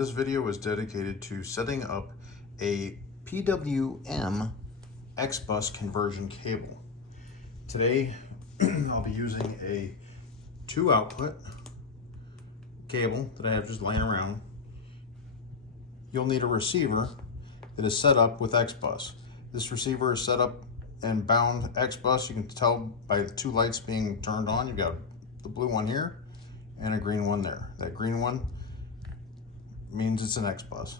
This video is dedicated to setting up a PWM XBUS conversion cable. Today I'll be using a 2-output cable that I have just laying around. You'll need a receiver that is set up with XBUS. This receiver is set up and bound XBUS. You can tell by the two lights being turned on. You've got the blue one here and a green one there. That green one means it's an XBUS.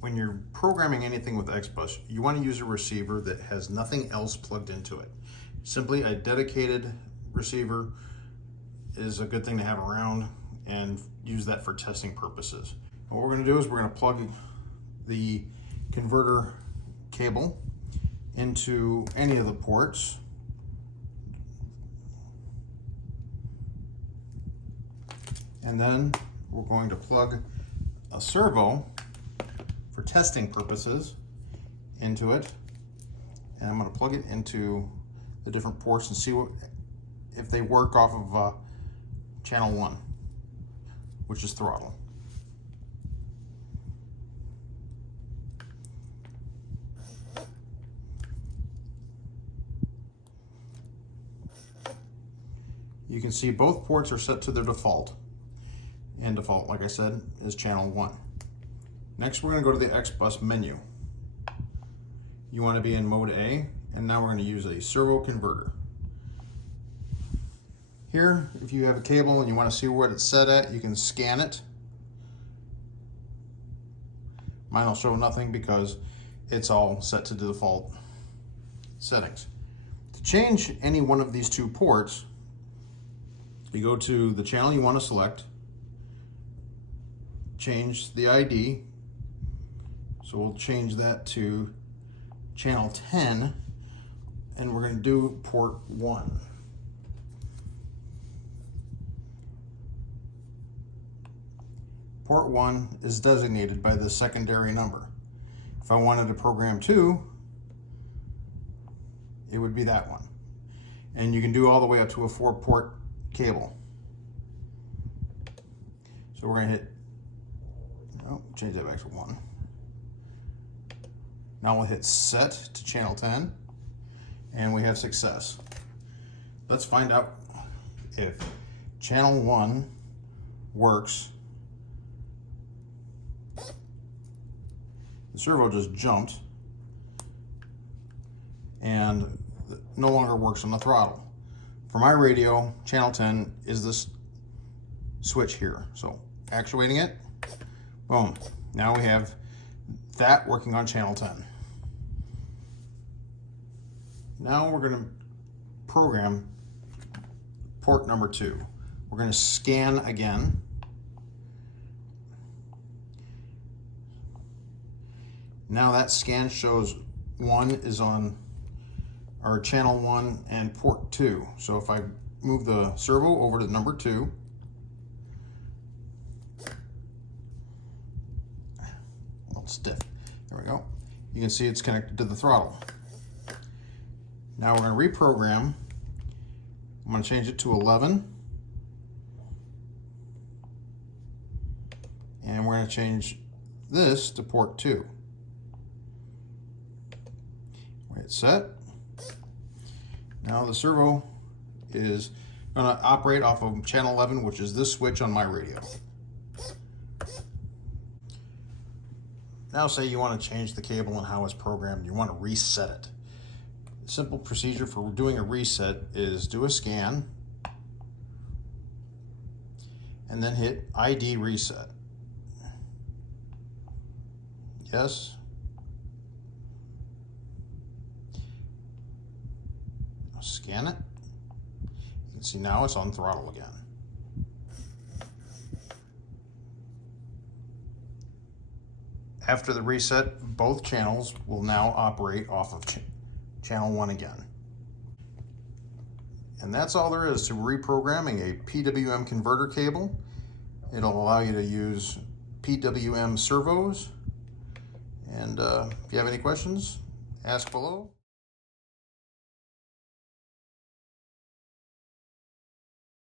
When you're programming anything with XBUS, you want to use a receiver that has nothing else plugged into it. Simply a dedicated receiver is a good thing to have around, and use that for testing purposes. What we're going to do is we're going to plug the converter cable into any of the ports. And then we're going to plug a servo for testing purposes into it. And I'm going to plug it into the different ports and see if they work off of channel 1, which is throttle. You can see both ports are set to their default. And default, like I said, is channel 1. Next, we're going to go to the XBUS menu. You want to be in mode A, and now we're going to use a servo converter. Here, if you have a cable and you want to see what it's set at, you can scan it. Mine will show nothing because it's all set to the default settings. To change any one of these two ports, you go to the channel you want to select, change the ID, so we'll change that to channel 10, and we're going to do port 1. Port 1 is designated by the secondary number. If I wanted to program 2, it would be that one. And you can do all the way up to a 4-port cable. So we're going to hit, change that back to 1. Now we'll hit set to channel 10, and we have success. Let's find out if channel 1 works. The servo just jumped and no longer works on the throttle. For my radio, channel 10 is this switch here. So actuating it, boom. Now we have that working on channel 10. Now we're going to program port number 2. We're going to scan again. Now that scan shows 1 is on our channel 1 and port 2. So if I move the servo over to number 2, stiff. There we go. You can see it's connected to the throttle. Now we're going to reprogram. I'm going to change it to 11. And we're going to change this to port 2. We hit set. Now the servo is going to operate off of channel 11, which is this switch on my radio. Now say you want to change the cable and how it's programmed, you want to reset it. The simple procedure for doing a reset is do a scan and then hit ID reset. Yes. Now scan it. You can see now it's on throttle again. After the reset, both channels will now operate off of channel 1 again. And that's all there is to reprogramming a PWM converter cable. It'll allow you to use PWM servos. And if you have any questions, ask below.